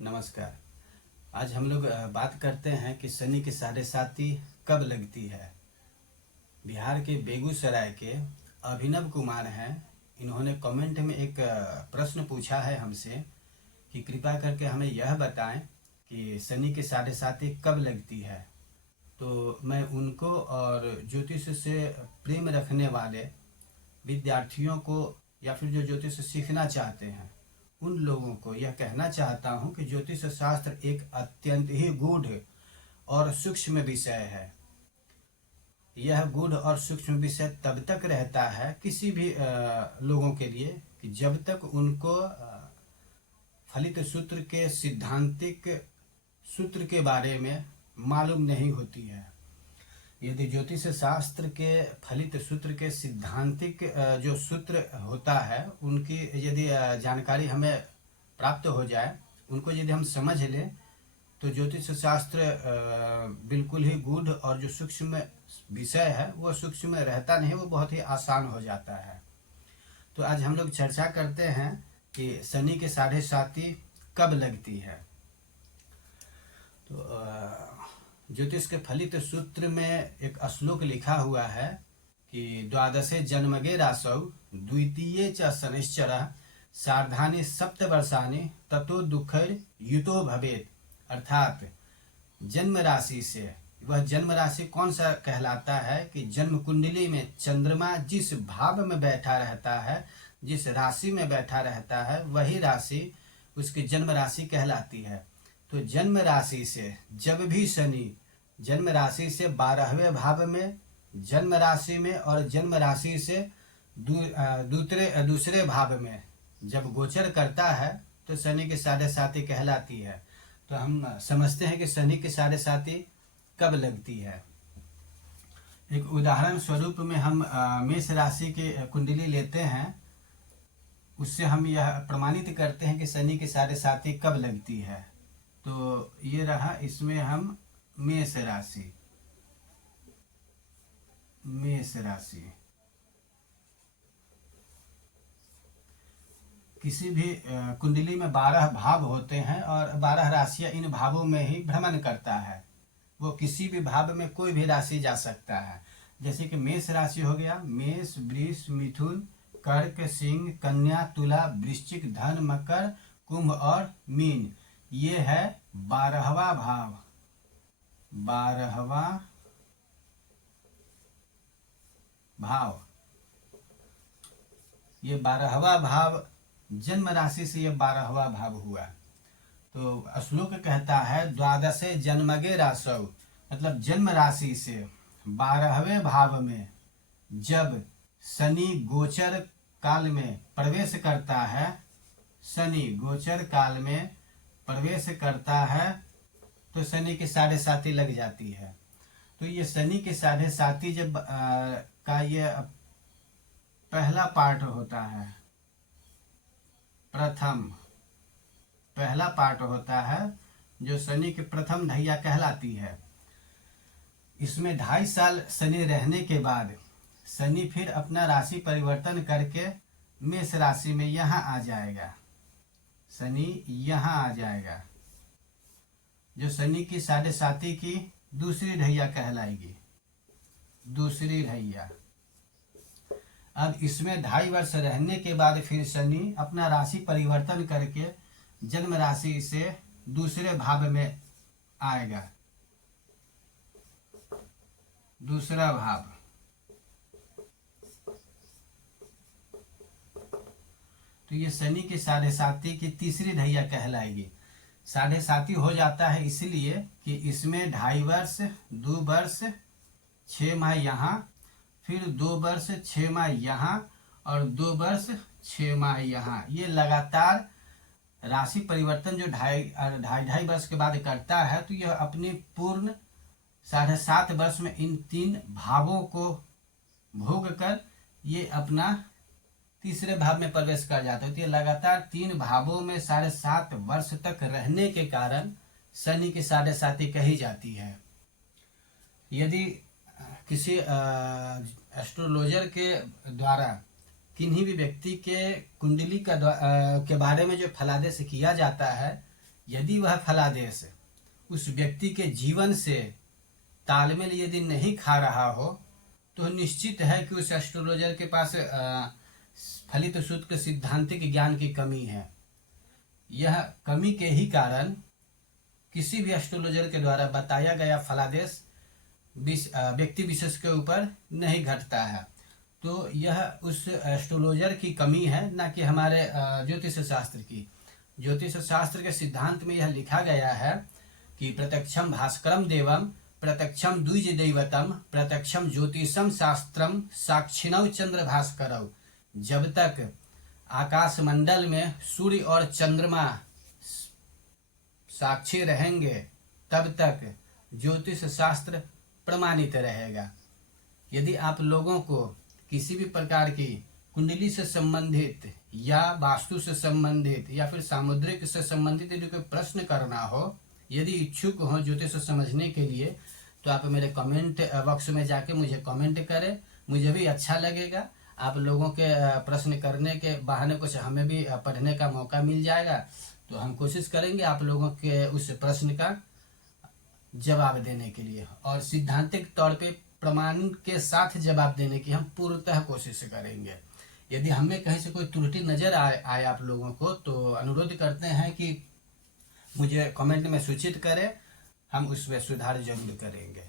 नमस्कार। आज हम लोग बात करते हैं कि शनि की साढ़े साती कब लगती है। बिहार के बेगूसराय के अभिनव कुमार हैं। इन्होंने कमेंट में एक प्रश्न पूछा है हमसे कि कृपा करके हमें यह बताएं कि शनि की साढ़े साती कब लगती है। तो मैं उनको और ज्योतिष से प्रेम रखने वाले विद्यार्थियों को या फिर जो ज्योतिष सीखना चाहते हैं उन लोगों को यह कहना चाहता हूं कि ज्योतिष शास्त्र एक अत्यंत ही गूढ़ और सूक्ष्म विषय है। यह गूढ़ और सूक्ष्म विषय तब तक रहता है किसी भी लोगों के लिए कि जब तक उनको फलित सूत्र के सिद्धांतिक सूत्र के बारे में मालूम नहीं होती है। यदि ज्योतिष शास्त्र के फलित सूत्र के सिद्धांतिक जो सूत्र होता है उनकी यदि जानकारी हमें प्राप्त हो जाए, उनको यदि हम समझ लें तो ज्योतिष शास्त्र बिल्कुल ही गूढ़ और जो सूक्ष्म विषय है वो सूक्ष्म रहता नहीं, वो बहुत ही आसान हो जाता है। तो आज हम लोग चर्चा करते हैं कि शनि के साढ़े साती कब लगती है। तो ज्योतिष के फलित सूत्र में एक श्लोक लिखा हुआ है कि द्वादशे जन्मगे रासौ द्वितीये च शनिश्चरः सार्धानि सप्तवर्षाणि ततो दुःखैर युतो भवेत्। अर्थात जन्म राशि से, वह जन्म राशि कौन सा कहलाता है कि जन्म कुंडली में चंद्रमा जिस भाव में बैठा रहता है, जिस राशि में बैठा रहता है, वही राशि उसकी जन्म राशि कहलाती है। तो जन्म राशि से जब भी शनि जन्म राशि से 12वें भाव में, जन्म राशि में और जन्म राशि से दूसरे भाव में जब गोचर करता है तो शनि की साढ़े साती कहलाती है। तो हम समझते हैं कि शनि की साढ़े साती कब लगती है। एक उदाहरण स्वरूप में हम मेष राशि की कुंडली लेते हैं, उससे हम यह प्रमाणित करते हैं कि शनि की साढ़े साती कब लगती है। तो ये रहा, इसमें हम मेष राशि किसी भी कुंडली में 12 भाव होते हैं और 12 राशियां इन भावों में ही भ्रमण करता है। वो किसी भी भाव में कोई भी राशि जा सकता है। जैसे कि मेष राशि हो गया, मेष, वृष, मिथुन, कर्क, सिंह, कन्या, तुला, वृश्चिक, धन, मकर, कुंभ और मीन। ये है 12वां भाव। 12वां भाव, ये 12वां भाव जन्म राशि से ये 12वां भाव हुआ। तो श्लोक कहता है द्वादशे जन्मगे रासौ, मतलब जन्म राशि से 12वें भाव में जब शनि गोचर काल में प्रवेश करता है, शनि गोचर काल में प्रवेश करता है तो शनि की साढ़े साती लग जाती है। तो ये शनि की साढ़े साती जब का ये पहला पार्ट होता है, पहला पार्ट होता है जो शनि की प्रथम ढैया कहलाती है। इसमें 2.5 साल शनि रहने के बाद शनि फिर अपना राशि परिवर्तन करके मेष राशि में यहाँ आ जाएगा। शनि यहाँ आ जाएगा, जो शनि की साढ़े साती की दूसरी ढैया कहलाएगी, दूसरी ढैया। अब इसमें 2.5 वर्ष रहने के बाद फिर शनि अपना राशि परिवर्तन करके जन्म राशि से दूसरे भाव में आएगा, दूसरा भाव। तो ये शनि की साढ़े साती की तीसरी ढैया कहलाएगी। साढ़े साती हो जाता है इसलिए कि इसमें 2.5 वर्ष, 2 वर्ष 6 माह यहाँ, फिर 2 वर्ष 6 माह यहाँ और 2 वर्ष 6 माह यहाँ। ये लगातार राशि परिवर्तन जो ढाई वर्ष के बाद करता है, तो यह अपनी पूर्ण 7.5 वर्ष में इन 3 भावों को भोग कर ये अपना तीसरे भाव में प्रवेश कर जाता है। तो ये लगातार 3 भावों में 7.5 वर्ष तक रहने के कारण शनि की साढ़े साती कही जाती है। यदि किसी एस्ट्रोलॉजर के द्वारा किन्हीं भी व्यक्ति के कुंडली के बारे में जो फलादेश किया जाता है, यदि वह फलादेश उस व्यक्ति के जीवन से तालमेल यदि नहीं खा रहा हो तो निश्चित है कि उस एस्ट्रोलॉजर के पास फलित सूत्र सिद्धांतिक ज्ञान की कमी है। यह कमी के ही कारण किसी भी एस्ट्रोलॉजर के द्वारा बताया गया फलादेश व्यक्ति विशेष के ऊपर नहीं घटता है। तो यह उस एस्ट्रोलॉजर की कमी है, ना कि हमारे ज्योतिष शास्त्र की। ज्योतिष शास्त्र के सिद्धांत में यह लिखा गया है कि प्रत्यक्षम भास्करम देवम प्रत्यक्षम द्विज दैवतम प्रत्यक्षम ज्योतिषम शास्त्रम साक्षिणव चंद्र भास्करव। जब तक आकाश मंडल में सूर्य और चंद्रमा साक्षी रहेंगे तब तक ज्योतिष शास्त्र प्रमाणित रहेगा। यदि आप लोगों को किसी भी प्रकार की कुंडली से संबंधित या वास्तु से संबंधित या फिर सामुद्रिक से संबंधित यदि कोई प्रश्न करना हो, यदि इच्छुक हो ज्योतिष समझने के लिए, तो आप मेरे कमेंट बॉक्स में जाके मुझे कमेंट करें। मुझे भी अच्छा लगेगा, आप लोगों के प्रश्न करने के बहाने कुछ हमें भी पढ़ने का मौका मिल जाएगा। तो हम कोशिश करेंगे आप लोगों के उस प्रश्न का जवाब देने के लिए, और सिद्धांतिक तौर पे प्रमाण के साथ जवाब देने की हम पूर्णतः कोशिश करेंगे। यदि हमें कहीं से कोई त्रुटि नजर आए आप लोगों को, तो अनुरोध करते हैं कि मुझे कमेंट में सूचित करें, हम उसमें सुधार जरूर करेंगे।